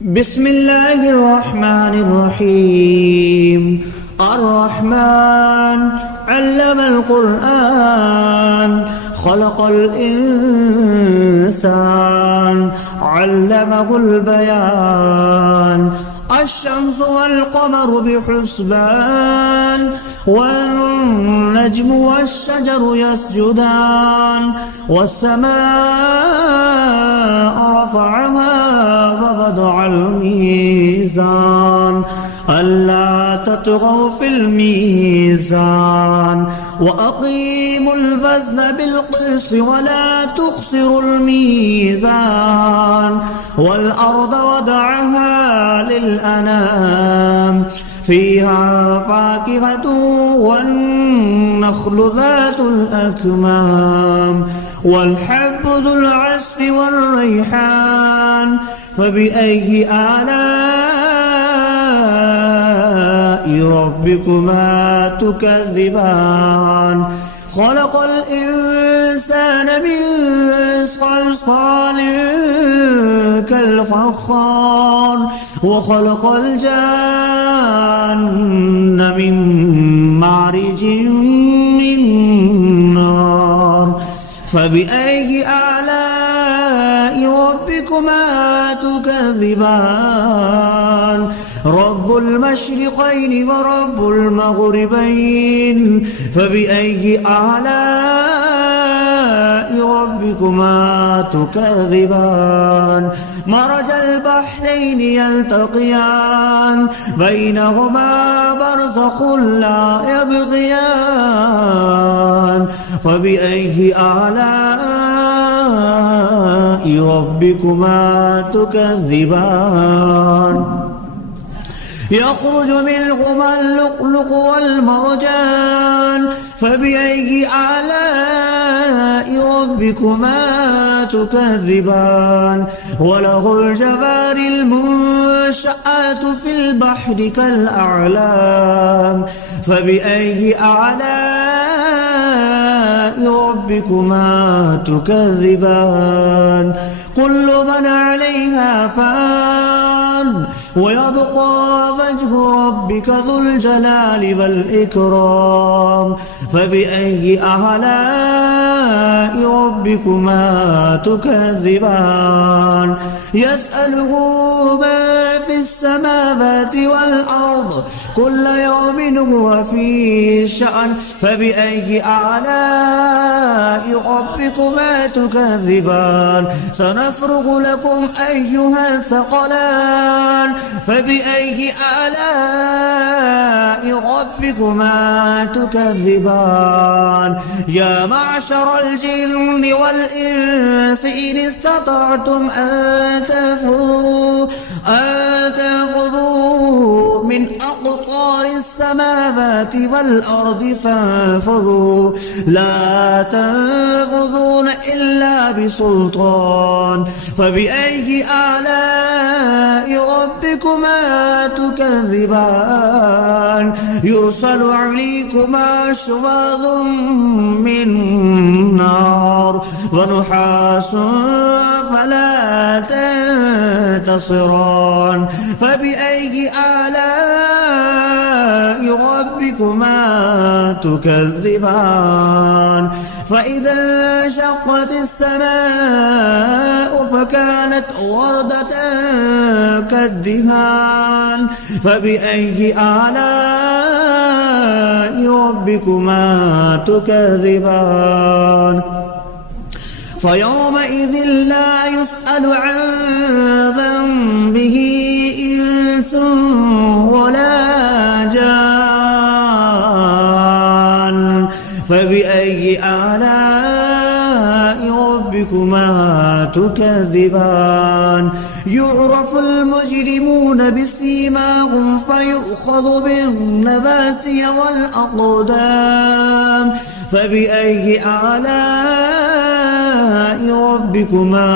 بسم الله الرحمن الرحيم. الرحمن علم القرآن خلق الإنسان علمه البيان. الشمس والقمر بحسبان والنجم والشجر يسجدان والسماء رفعها ووضع الميزان ألا تطغوا في الميزان وأقيموا الوزن بالقسط ولا تخسروا الميزان والأرض وضعها للأنام فيها فاكهة والنخل ذات الأكمام والحب ذو العصف والريحان فبأي آلاء ربكما تكذبان. خلق الإنسان من صلصال كالفخار وخلق الجان من مارج من نار فبأي آلاء ربكما تكذبان. رب المشرقين ورب المغربين فبأي آلاء ربكما تكذبان. مرج البحرين يلتقيان بينهما برزخ لا يبغيان فبأي آلاء ربكما تكذبان. يخرج منهما اللؤلؤ والمرجان فبأي آلاء ربكما تكذبان. وله الجوار المنشآت في البحر كالأعلام فبأي آلاء ربكما تكذبان. كل من عليها فان ويبقى وجه ربك ذو الجلال والإكرام فبأي آلاء ربكما تكذبان. يسأله ما في السماوات والأرض كل يوم هو في شأن فبأي آلاء ربكما تكذبان. سنفرغ لكم أيها الثقلان فبأي آلاء ربكما تكذبان. يا معشر الجن والإنس إن استطعتم أن تنفذوا من أقطار السماوات والأرض فانفذوا لا تنفذون إلا بسلطان فبأي آلاء ربكما تكذبان. يرسل عليكما شواظ من نار ونحاس فلا تنتصران فبأي آلاء ربكما تكذبان. فإذا انشقت السماء فكانت وردة كالدهان فبأي آلاء ربكما تكذبان. فيومئذ لا يسأل عن ذنبه إنس ولا جان فبأي آلاء ربكما تكذبان. يعرف المجرمون بسيماهم فيؤخذ بالنواسي والأقدام فبأي آلاء ربكما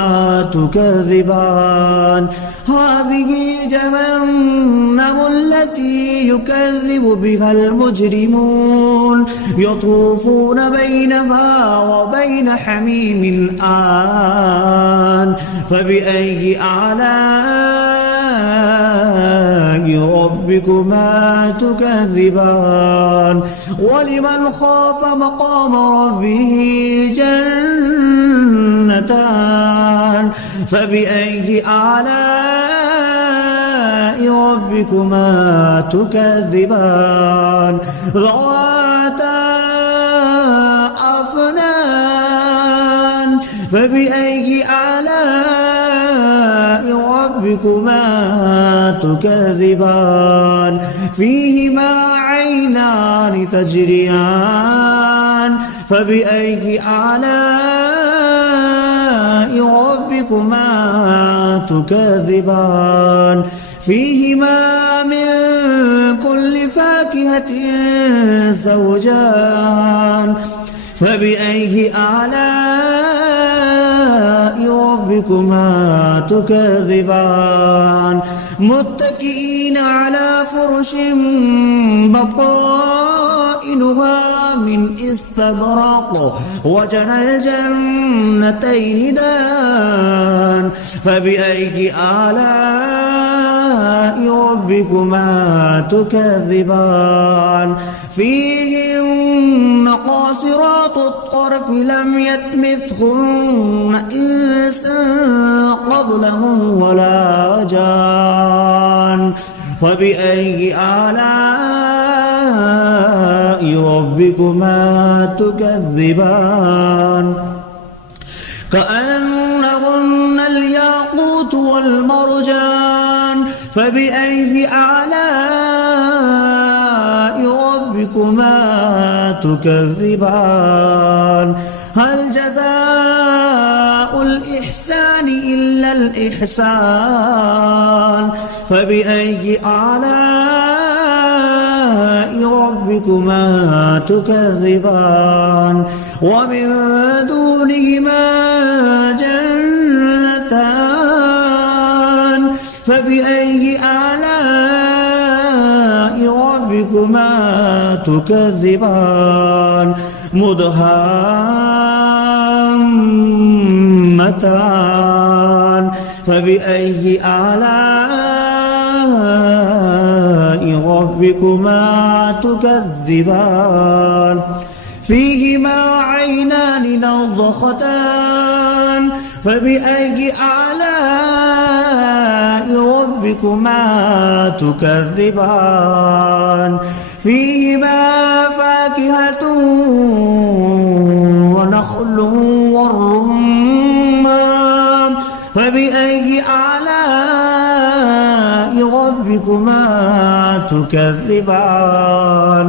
تكذبان. هذه جهنم التي يكذب بها المجرمون يطوفون بينها وبين حميم آن فبأي آلاء ربكما تكذبان ولمن خاف مقام ربه جنتان فبأي آلاء ربكما تكذبان ذواتا أفنان فبأي آلاء ربكما تكذبان فيهما عينان تجريان فبأي آلاء ربكما تكذبان فيهما من كل فاكهة زوجان فبأي آلاء ربكما تكذبان متكئين على فرش بطائنها من استبرق وجنى الجنتين دان فبأي آلاء ربكما تكذبان فيهن قاصرات الطرف لم يطمثهن إنس قبلهم ولا جان فبأي آلاء ربكما تكذبان كأنهن الياقوت والمرجان فبأي آلاء ربكما تكذبان هل جزاء الإحسان إلا الإحسان فبأي آلاء ربكما تكذبان ومن دونهما جنتان فبأي آلاء ربكما تكذبان مدهامتان فبأي آلاء ربكما تكذبان فيهما عينان نضختان فبأي آلاء ربكما تكذبان فيهما فاكهة ونخل والرمان فبأي آلاء ربكما تكذبان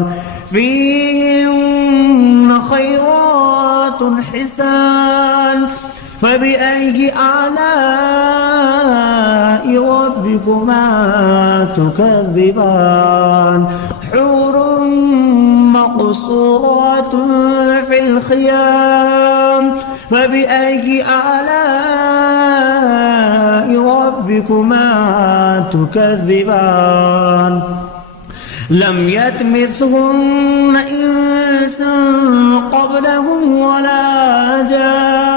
فيهن خيرات حسان فبأي آلاء ربكما تكذبان حور مقصورات في الخيام فبأي آلاء ربكما تكذبان لم يطمثهن إنس قبلهم ولا جان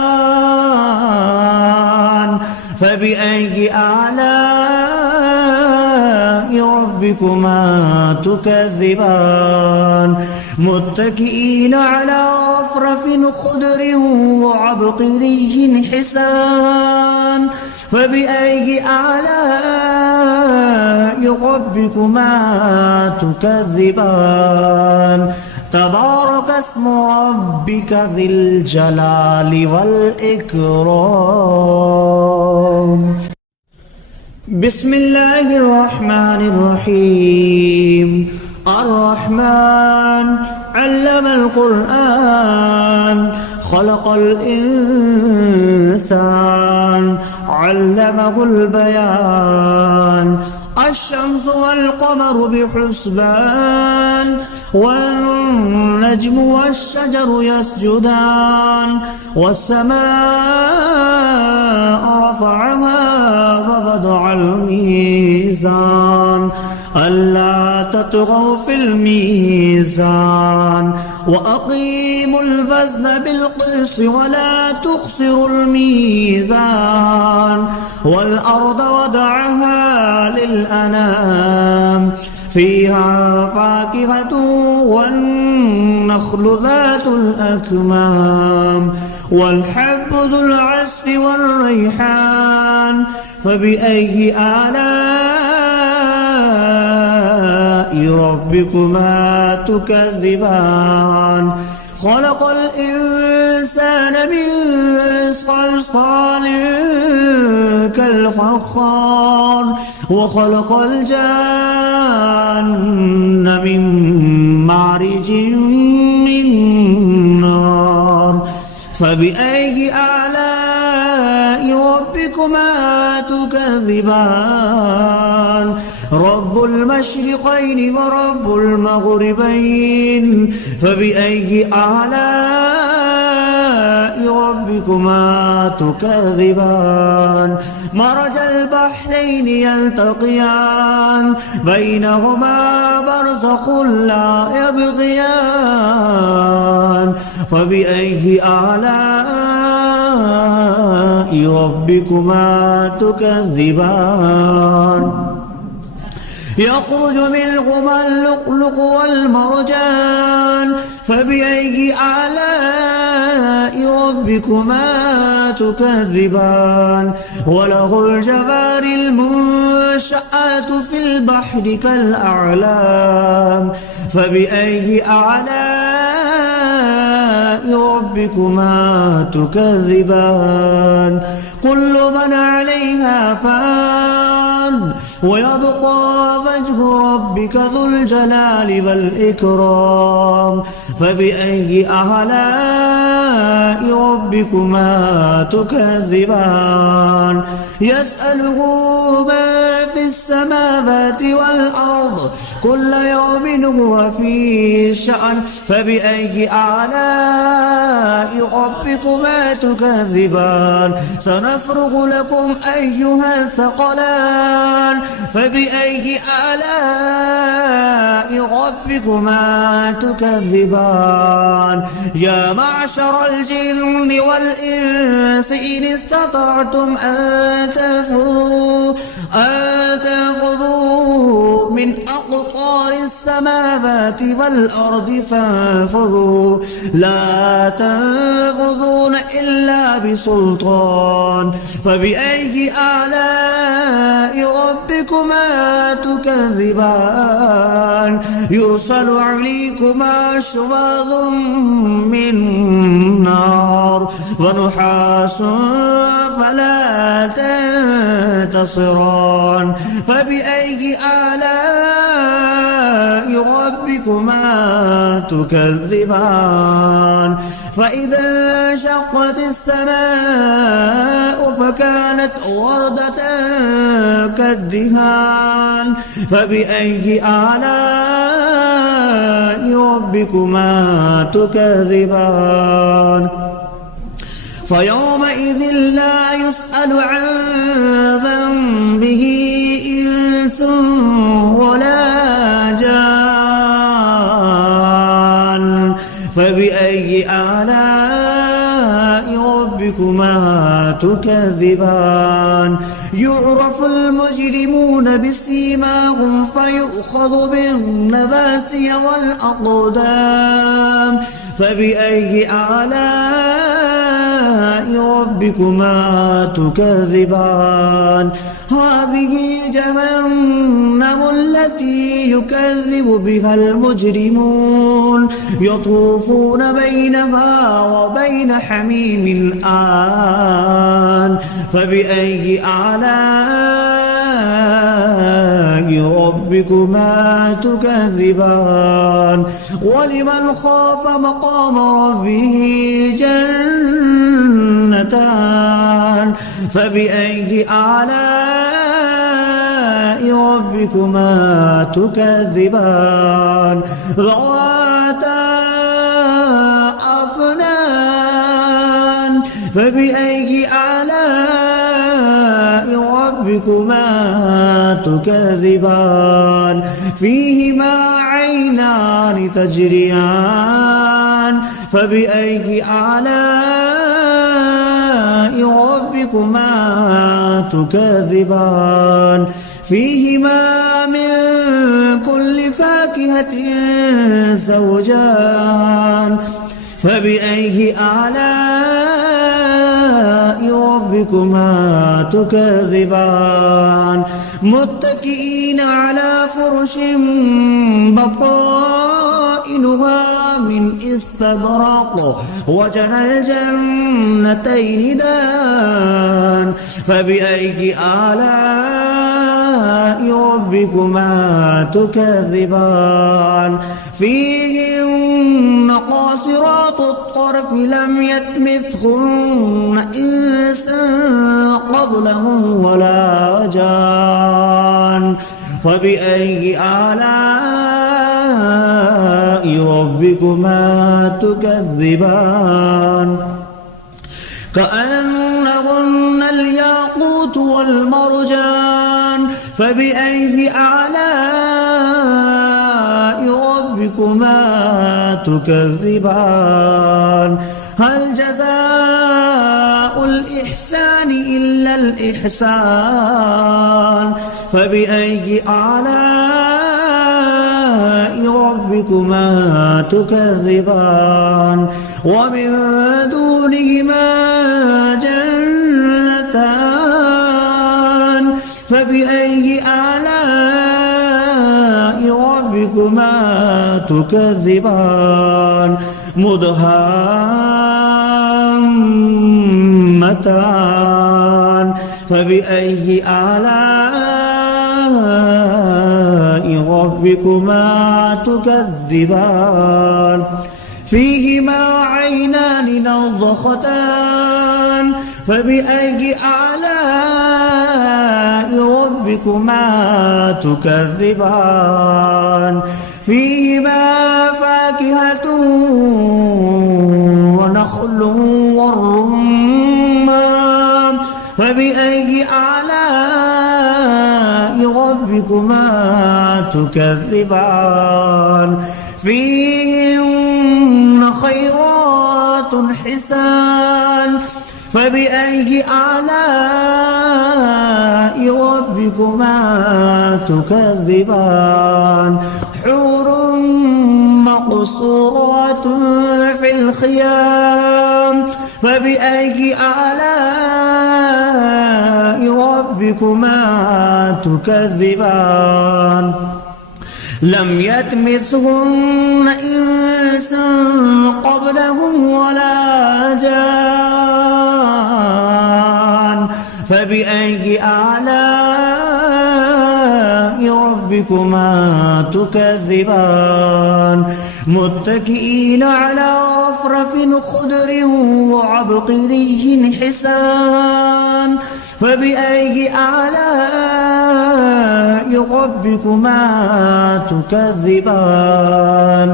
فبأي آلاء ربكما تكذبان متكئين على رفرف خضر وعبقري حسان فبأي آلاء ربكما تكذبان تبارك اسم ربك ذي الجلال والإكرام بسم الله الرحمن الرحيم الرحمن علم القرآن خلق الإنسان علمه البيان الشمس والقمر بحسبان والنجم والشجر يسجدان والسماء رفعها ووضع الميزان ألا تطغوا في الميزان وأقيموا الوزن بالقسط ولا تخسروا الميزان والأرض وضعها للأنام فيها فاكهة والنخل ذات الأكمام والحب ذو العصف والريحان فبأي آلاء ربكما تكذبان خلق الإنسان من صلصال كالفخار وخلق الجان من مارج من نار فبأي آلاء ربكما تكذبان رب المشرقين ورب المغربين فبأي آلاء ربكما تكذبان مرج البحرين يلتقيان بينهما برزخ لا يبغيان فبأي آلاء ربكما تكذبان يخرج منهما اللؤلؤ والمرجان فبأي آلاء ربكما تكذبان وله الجوار المنشآت في البحر كالأعلام فبأي آلاء ربكما تكذبان كل من عليها فان ويبقى وجه ربك ذو الجلال والإكرام فبأي آلاء ربكما تكذبان يسأله ما في السماوات والأرض كل يوم هو في شأن فبأي آلاء ربكما تكذبان سنفرغ لكم أيها الثقلان فبأي آلاء ربكما تكذبان يا معشر الجن والإنس إن استطعتم أن تنفذوا من أقطار السماوات والأرض فانفذوا لا تنفذون إلا بسلطان فبأي آلاء ربكما تكذبان يرسل عليكما شواظ من نار ونحاس فلا تنتصران فبأي آلاء ربكما تكذبان فإذا انشقت السماء فكانت وردة كالدهان فبأي آلاء ربكما تكذبان فيومئذ لا يسأل عن ذنبه إنس ولا جان فبأي آلاء ربكما تكذبان يعرف المجرمون بسيماهم فيؤخذ بالنواسي والأقدام فبأي آلاء ربكما تكذبان هذه جهنم التي يكذب بها المجرمون يطوفون بينها وبين حميم آن فبأي آلاء ربكما تكذبان ولمن خاف مقام ربه جنتان فبأي آلاء ربكما تكذبان ذواتا أفنان فبأي آلاء ربكما تكذبان فيهما عينان تجريان فبأي آلاء ربكما تكذبان فيهما من كل فاكهة زوجان فبأي آلاء ربكما تكذبان متكئين على فرش بطائنها من استبرق وجنى الجنتين دان فبأي آلاء ربكما تكذبان فيهن قاصرات الطرف لم يطمثهن إنس قبلهم ولا جان فبأي آلاء ربكما تكذبان كأنهن الياقوت والمرجان فبأي آلاء ربكما تكذبان هل جزاء الإحسان إلا الإحسان فبأي آلاء ربكما تكذبان ومن دونهما جنتان فبأي آلاء ربكما تكذبان مدهامتان فبأي آلاء ربكما تكذبان فيهما عينان نضختان فبأي آلاء ربكما تكذبان فيهما فاكهة ونخل والرمان فبأي آلاء ربكما تكذبان فيهن خيرات حسان فبأي آلاء ربكما تكذبان حور مقصورات في الخيام فبأي آلاء ربكما تكذبان لم يطمثهن إنس قبلهم ولا جان فبأي آلاء ربكما تكذبان متكئين على رفرف خضر وعبقري حسان فبأي آلاء ربكما تكذبان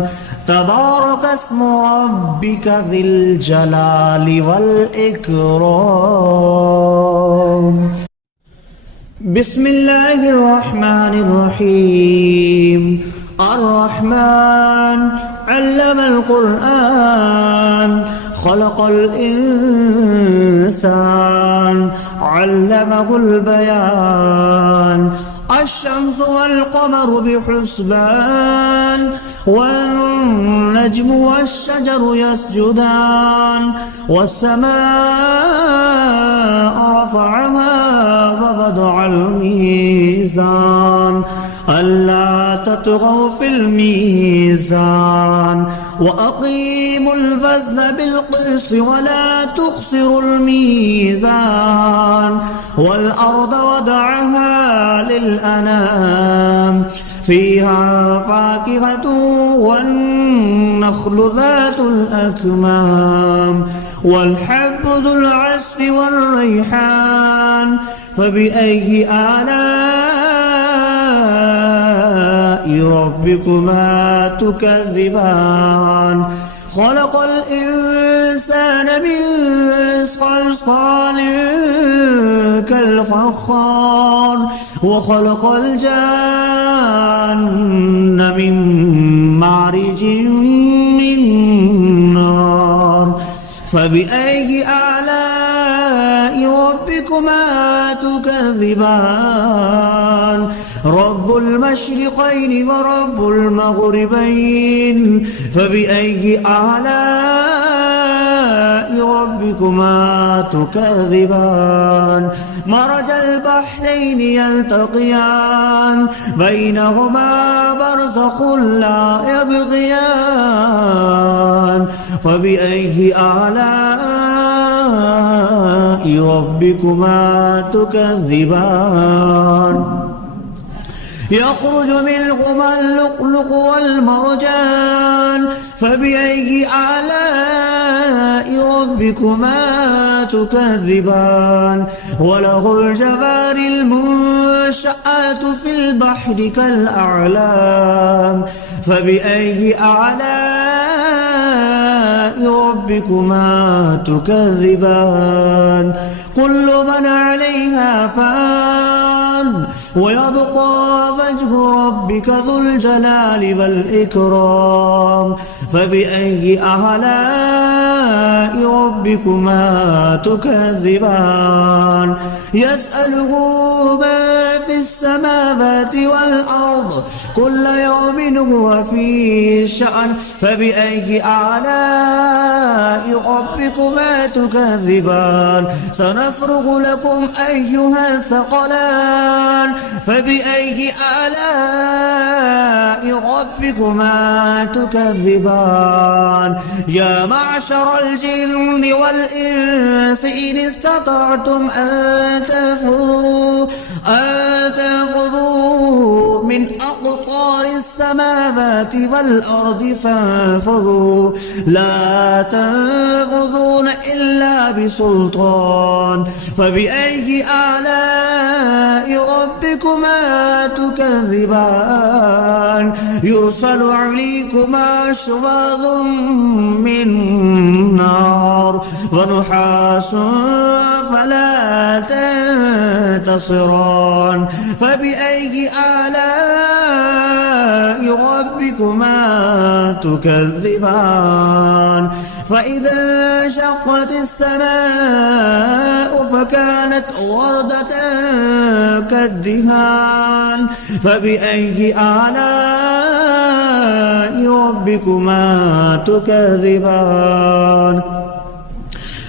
تبارك اسم ربك ذي الجلال والإكرام بسم الله الرحمن الرحيم الرحمن علم القرآن خلق الإنسان علمه البيان الشمس والقمر بحسبان والنجم والشجر يسجدان والسماء رفعها ووضع الميزان ألا تطغوا في الميزان وأقيموا الوزن بالقسط ولا تخسروا الميزان والأرض وضعها للأنام فيها فاكهة والنخل ذات الأكمام والحب ذو العصف والريحان فبأي آلاء ربكما تكذبان خلق الإنسان من صلصال كالفخار وخلق الجان من مارج من نار فبأي آلاء ربكما تكذبان رب المشرقين ورب المغربين فبأي آلاء ربكما تكذبان مرج البحرين يلتقيان بينهما برزخ لا يبغيان فبأي آلاء ربكما تكذبان يخرج منهما اللؤلؤ والمرجان فبأي آلاء ربكما تكذبان وله الجوار المنشآت في البحر كالأعلام فبأي آلاء ربكما تكذبان كل من عليها فان ويبقى وجه ربك ذو الجلال والإكرام فبأي آلاء ربكما تكذبان يسأله ما في السماوات والأرض كل يوم هو في شأن فبأي آلاء ربكما تكذبان سنفرغ لكم أيها الثقلان فبأي آلاء ربكما تكذبان يا معشر الجن والإنس إن استطعتم أن تنفذوا من أقطار السماوات والأرض فانفذوا لا تنفذون إلا بسلطان فبأي آلاء ربكما تكذبان يرسل عليكما شواظ من نار ونحاس فلا تنتصران فبأي آلاء ربكما تكذبان فإذا انشقت السماء فكانت وردة كالدهان فبأي آلاء ربكما تكذبان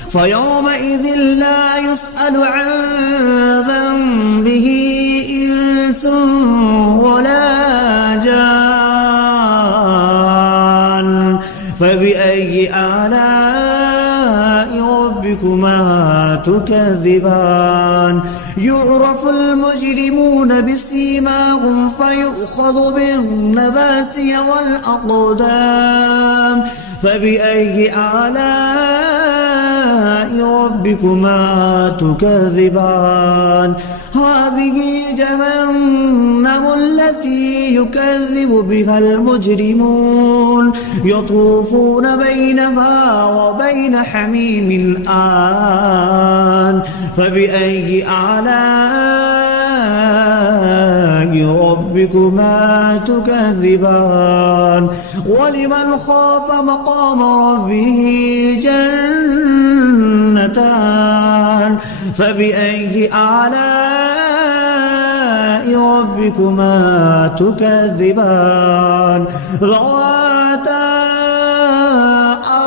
فيومئذ لا يسأل عن ذنبه إنس ولا جان فبأي آلاء ربكما تكذبان يعرف المجرمون بسيماهم فيؤخذ بالنواسي والأقدام فبأي آلاء ربكما تكذبان هذه جهنم التي يكذب بها المجرمون يطوفون بينها وبين حميم آن فبأي آلاء ربكما تكذبان ولمن خاف مقام ربه جنتان فبأي آلاء ربكما تكذبان ذواتا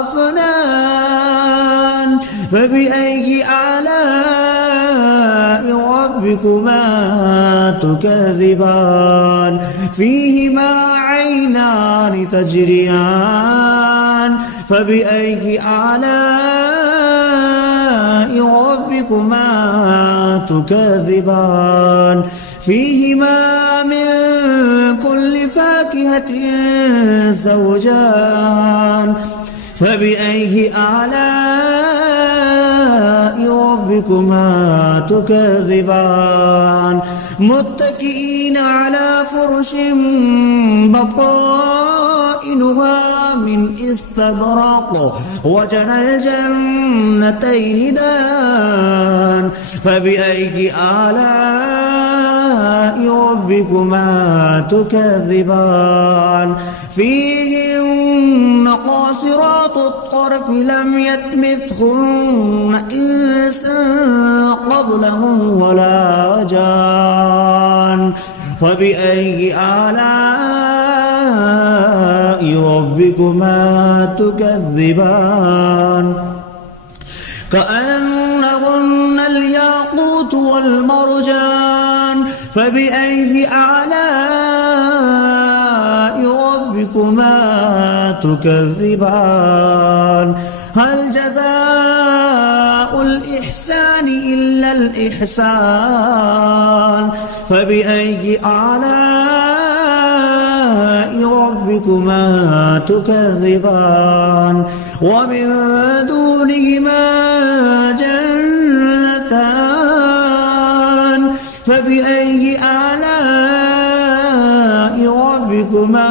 أفنان فبأي آلاء ربكما تكذبان فيهما عينان تجريان فبأي آلاء ربكما تكذبان فيهما من كل فاكهة زوجان فبأي آلاء ربكما تكذبان متكئين متكئين على فرش بطائنها من استبرق وجنى الجنتين دان فبأي آلاء ربكما تكذبان فيهن قاصرات الطرف لم يطمثهن إنس قبلهم ولا جان فبأي آلاء ربكما تكذبان كأنهن الياقوت والمرجان فبأي آلاء ربكما تكذبان هل جزاء الإحسان إلا الإحسان فبأي آلاء ربكما تكذبان ومن دونهما جنتان فبأي آلاء ربكما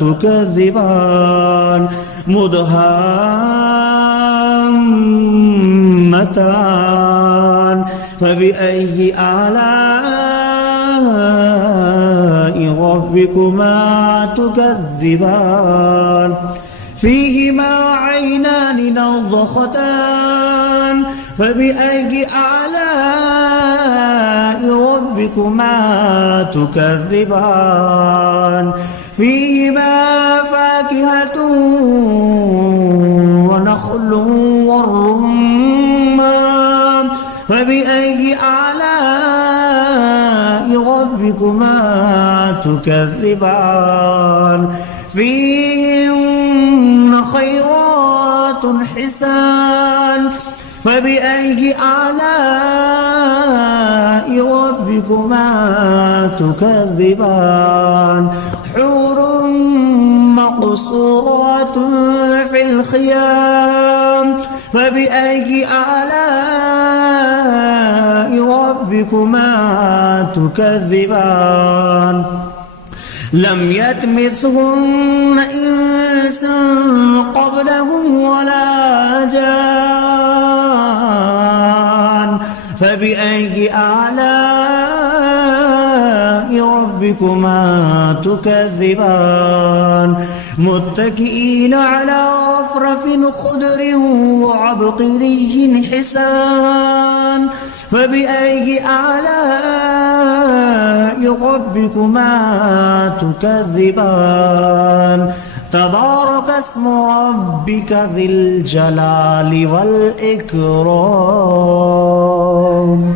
تكذبان مدهامتان فبأي آلاء ربكما تكذبان فيهما عينان نضختان فبأي آلاء ربكما تكذبان فيهما فاكهة ونخل والرمان فبأي آلاء ربكما تكذبان فيهن خيرات حسان فبأي آلاء ربكما تكذبان حور مقصورات في الخيام فبأي آلاء ربكما تكذبان لم يطمثهن إنس قبلهم ولا جان فبأي آلاء ربكما تكذبان متكئين على رفرف خضر وعبقري حسان فبأي آلاء ربكما تكذبان تبارك اسم ربك ذي الجلال والإكرام.